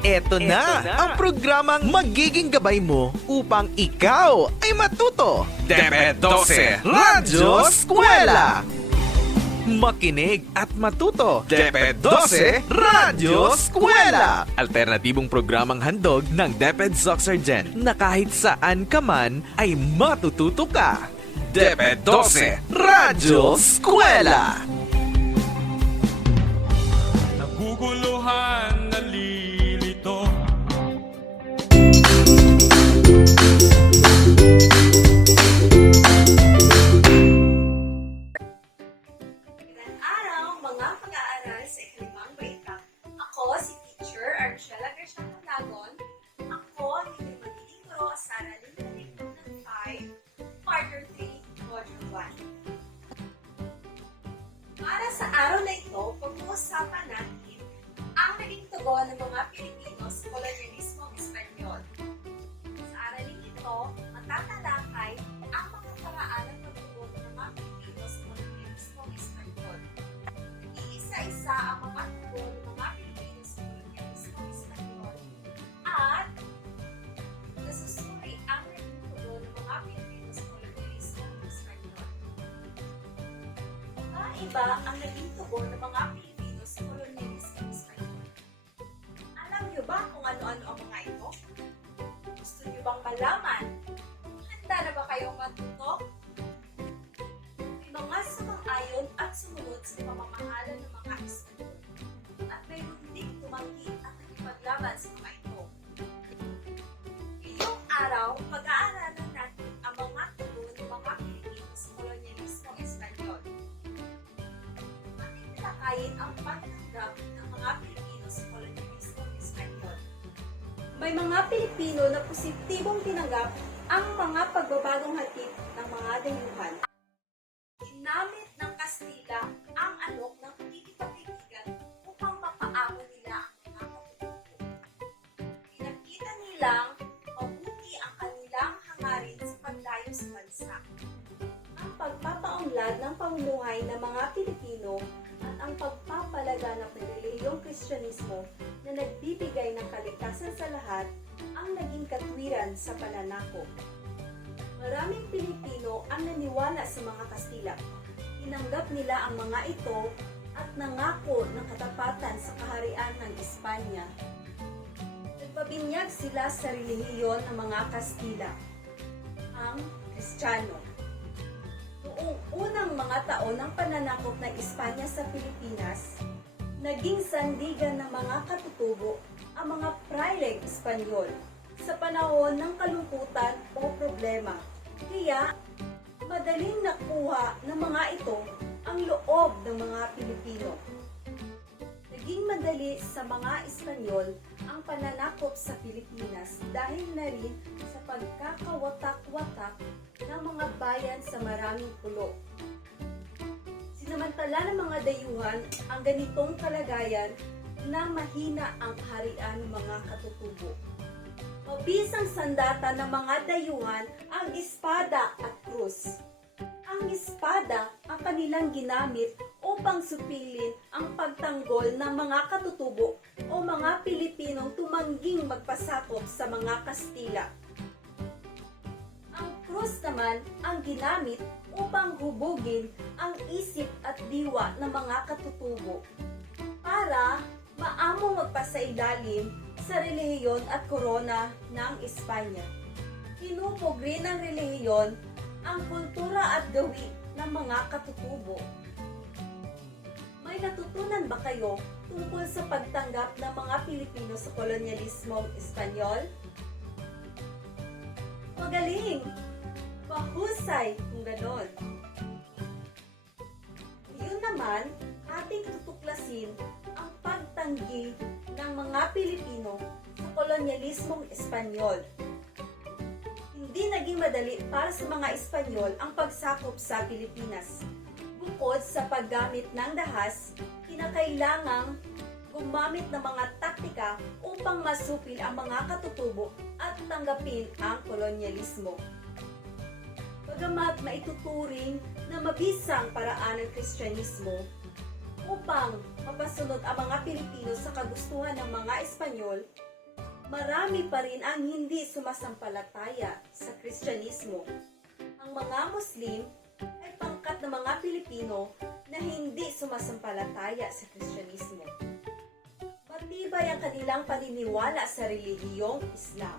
Eto na, ang programang magiging gabay mo upang ikaw ay matuto. Deped 12, Radyo Eskwela! Makinig at matuto. Deped 12, Radyo Eskwela! Alternatibong programang handog ng DepEd Soxergen na kahit saan ka man ay matututo ka. Deped 12, Radyo Eskwela! Iba ang naging tugon ng mga Pilipino sa kolonyalismo Espanyol. Alam niyo ba kung ano-ano ang mga ito? Gusto niyo bang malaman? Handa na ba kayong matuto? Mga sumang-ayon at sumunod sa pamamahala Ating talakayin ang pagtanggap ng mga Pilipino sa kolonyalismo Espanyol. May mga Pilipino na positibong tinanggap ang mga pagbabagong hatid ng mga dayuhan. Ginamit ng Kastila ang alok ng pagkikipagkaibigan upang mapaamo nila ang mga katutubo. Pinakita nilang mabuti ang kanilang hangarin sa pagdayo sa bansa. Ang pagpapaunlad ng pamumuhay ng mga Pilipino ang pagpapalaganap ng relihiyong Kristyanismo na nagbibigay ng kaligtasan sa lahat ang naging katwiran sa pananakop. Maraming Pilipino ang naniwala sa mga Kastila. Tinanggap nila ang mga ito at nangako ng katapatan sa kaharian ng Espanya. Nagpabinyag sila sa relihiyon ng mga Kastila, ang Kristiyano. Unang mga taon ng pananakop ng Espanya sa Pilipinas, naging sandigan ng mga katutubo ang mga praile Espanyol sa panahon ng kalungkutan o problema. Kaya, madaling nakuha ng mga ito ang loob ng mga Pilipino. Naging madali sa mga Espanyol ang pananakop sa Pilipinas dahil na rin sa pagkakawatak-watak ng mga bayan sa maraming pulo. Sinamantala ng mga dayuhan ang ganitong kalagayan na mahina ang kaharian ng mga katutubo. Mabisang sandata ng mga dayuhan ang espada at krus. Ang espada ang kanilang ginamit upang supilin ang pagtanggol ng mga katutubo o mga Pilipinong tumangging magpasakop sa mga Kastila. Ang krus naman ang ginamit upang hubugin ang isip at diwa ng mga katutubo para maamong magpasailalim sa relihiyon at korona ng Espanya. Tinupog rin ng relihiyon ang kultura at gawi ng mga katutubo. May natutunan ba kayo tungkol sa pagtanggap ng mga Pilipino sa kolonyalismong Espanyol? Magaling! Mahusay kung ganon. Ngayon naman, ating tutuklasin ang pagtanggi ng mga Pilipino sa kolonyalismong Espanyol. Hindi naging madali para sa mga Espanyol ang pagsakop sa Pilipinas. Bukod sa paggamit ng dahas, kinakailangang gumamit ng mga taktika upang masupil ang mga katutubo at tanggapin ang kolonyalismo. Bagamat maituturing na mabisang paraan ng Kristyanismo upang mapasunod ang mga Pilipino sa kagustuhan ng mga Espanyol, marami pa rin ang hindi sumasampalataya sa Kristyanismo. Ang mga Muslim pangkat ng mga Pilipino na hindi sumasampalataya sa Kristyanismo. Matibay ang kanilang paniniwala sa relihiyong Islam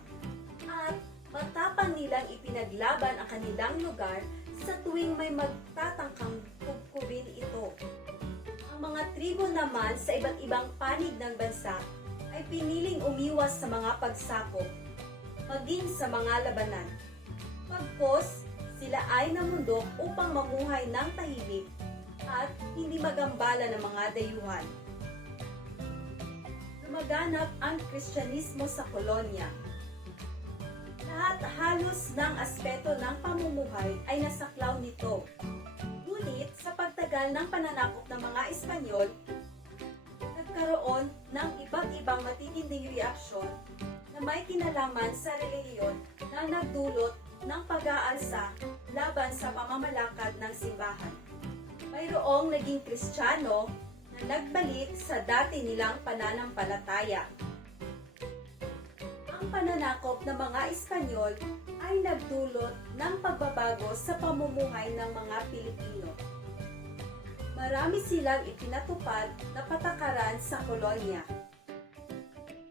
at matapang nilang ipinaglaban ang kanilang lugar sa tuwing may magtatangkang kubkubin ito. Ang mga tribo naman sa iba't ibang panig ng bansa ay piniling umiwas sa mga pagsakop, maging sa mga labanan. Pagkos, sila ay namundok upang mamuhay ng tahimik at hindi magambala ng mga dayuhan. Lumaganap ang Kristyanismo sa kolonya. Lahat halos ng aspeto ng pamumuhay ay nasaklaw nito. Ngunit sa pagtagal ng pananakop ng mga Espanyol, nagkaroon ng iba't ibang matitinding reaksyon na may kinalaman sa relihiyon na nagdulot ng pag-aalsa laban sa pamamalakad ng simbahan. Mayroong naging kristyano na nagbalik sa dati nilang pananampalataya. Ang pananakop ng mga Espanyol ay nagdulot ng pagbabago sa pamumuhay ng mga Pilipino. Marami silang ipinatupad na patakaran sa kolonya.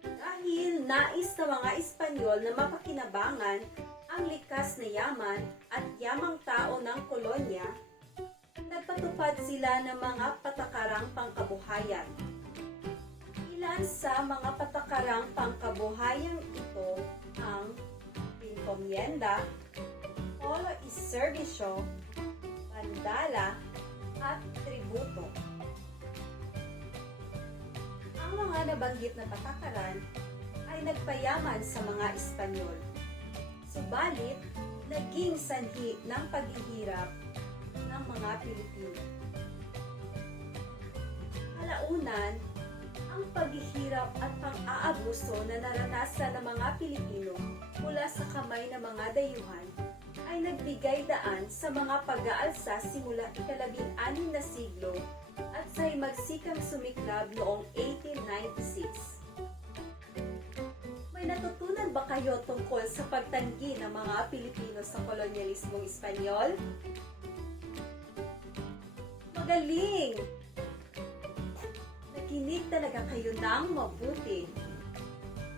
Dahil nais ng mga Espanyol na mapakinabangan ang likas na yaman at yamang tao ng kolonya, nagpatupad sila ng mga patakarang pangkabuhayan. Ilan sa mga patakarang pangkabuhayan ito ang encomienda, polo y servicio, bandala, at tributo. Ang mga nabanggit na patakaran ay nagpayaman sa mga Espanyol. Subalit, naging sanhi ng paghihirap ng mga Pilipino. Kalaunan, ang paghihirap at pang-aabuso na naranasan ng mga Pilipino mula sa kamay ng mga dayuhan ay nagbigay daan sa mga pag-aalsa simula ikalabing anim na siglo at sa'y magsikang sumiklab noong 1896. May natutunan ba kayo tungkol sa pagtanggi ng mga Pilipino sa kolonyalismong Espanyol? Magaling! Nakinig talaga kayo ng mabuti.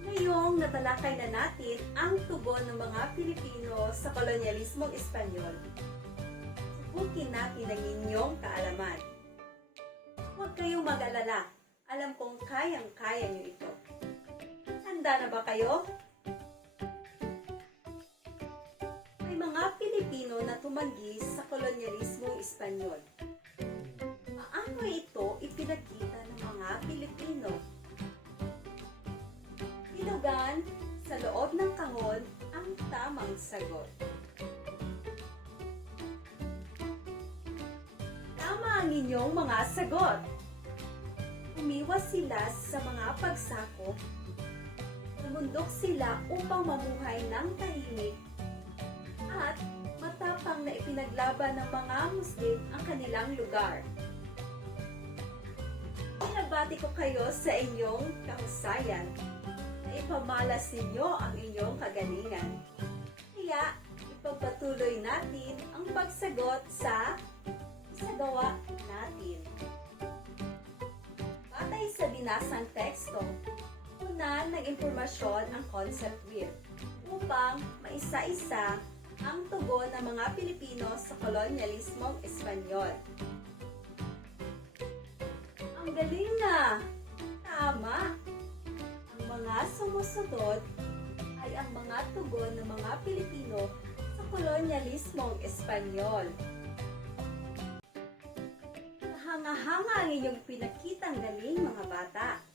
Ngayong natalakay na natin ang tugon ng mga Pilipino sa kolonyalismong Espanyol, subukin natin ang inyong kaalaman. Huwag kayong mag-alala. Alam kong kayang-kaya niyo ito. Handa na ba kayo? May mga Pilipino na tumanggi sa kolonyalismong Espanyol. Paano ito ipinakita ng mga Pilipino? Hinugan sa loob ng kahon ang tamang sagot. Tama ang inyong mga sagot. Umiwas sila sa mga pagsakop. Lumundok sila upang mamuhay ng tahimik at matapang na ipinaglaban ng mga Muslim ang kanilang lugar. Pinabati ko kayo sa inyong kahusayan na ipamalas ninyo ang inyong kagalingan. Kaya, ipagpatuloy natin ang pagsagot sa isagawa natin. Batay sa binasang teksto, una ng impormasyon ang concept wheel upang maisa-isa ang tugon ng mga Pilipino sa kolonyalismong Espanyol. Ang galing na! Tama! Ang mga sumusunod ay ang mga tugon ng mga Pilipino sa kolonyalismong Espanyol. Nahanga-hanga ang inyong pinakitang galing mga bata.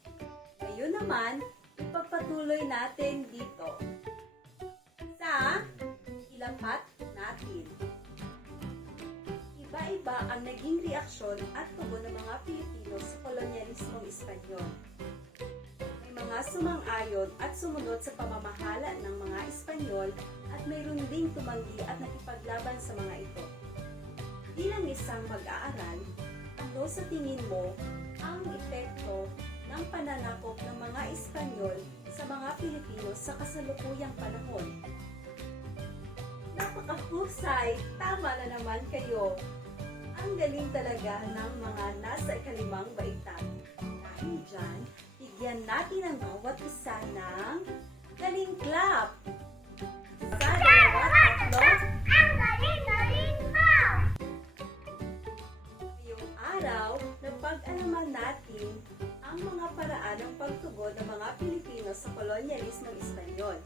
Ngayon naman, ipagpatuloy natin dito. Sa ilapat natin. Iba-iba ang naging reaksyon at tugon ng mga Pilipino sa kolonyalismong Espanyol. May mga sumang-ayon at sumunod sa pamamahala ng mga Espanyol at mayroon ding tumanggi at nakipaglaban sa mga ito. Bilang isang mag-aaral, ano sa tingin mo ang epekto ng pananakop ng mga Espanyol sa mga Pilipino sa kasalukuyang panahon. Napakahusay! Tama na naman kayo! Ang galing talaga ng mga nasa ikalimang baitang. Dahil dyan, bigyan natin ang bawat isa ng galing clap! Isa, dalawa, tatlo, Ngayong araw, napag-alaman natin ang mga paraan ng pagtugon ng mga Pilipino sa kolonyalismong Espanyol.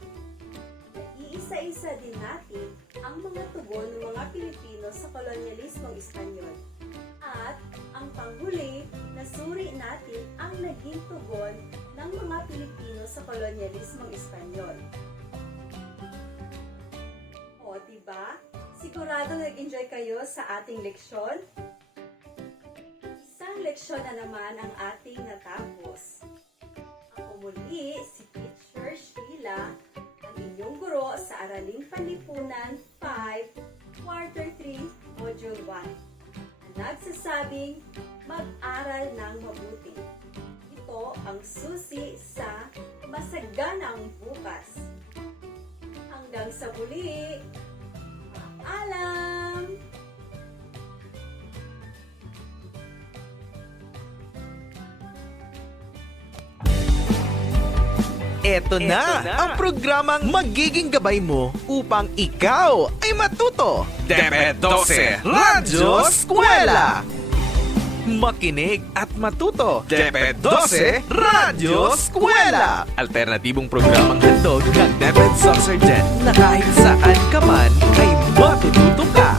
Iisa-isa din natin ang mga tugon ng mga Pilipino sa kolonyalismong Espanyol. At ang panghuli, nasuri natin ang naging tugon ng mga Pilipino sa kolonyalismong Espanyol. O, diba? Sigurado nag-enjoy kayo sa ating leksyon? Isang leksyon na naman ang ating natapos. Ako muli, si Teacher Sheila, ang inyong guro sa Araling Panlipunan 5, Quarter 3, Module 1. Ang nagsasabing, mag-aral ng mabuti. Ito ang susi sa masaganang bukas. Hanggang sa muli, paalam! Eto na, ang programang magiging gabay mo upang ikaw ay matuto. DepEd 12, Radyo Eskwela! Makinig at matuto. DepEd 12, Radyo Eskwela! Alternatibong programang handog ng DepEd Soxergen na kahit saan ka man ay matututo ka.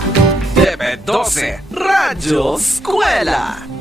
DepEd 12, Radyo Eskwela!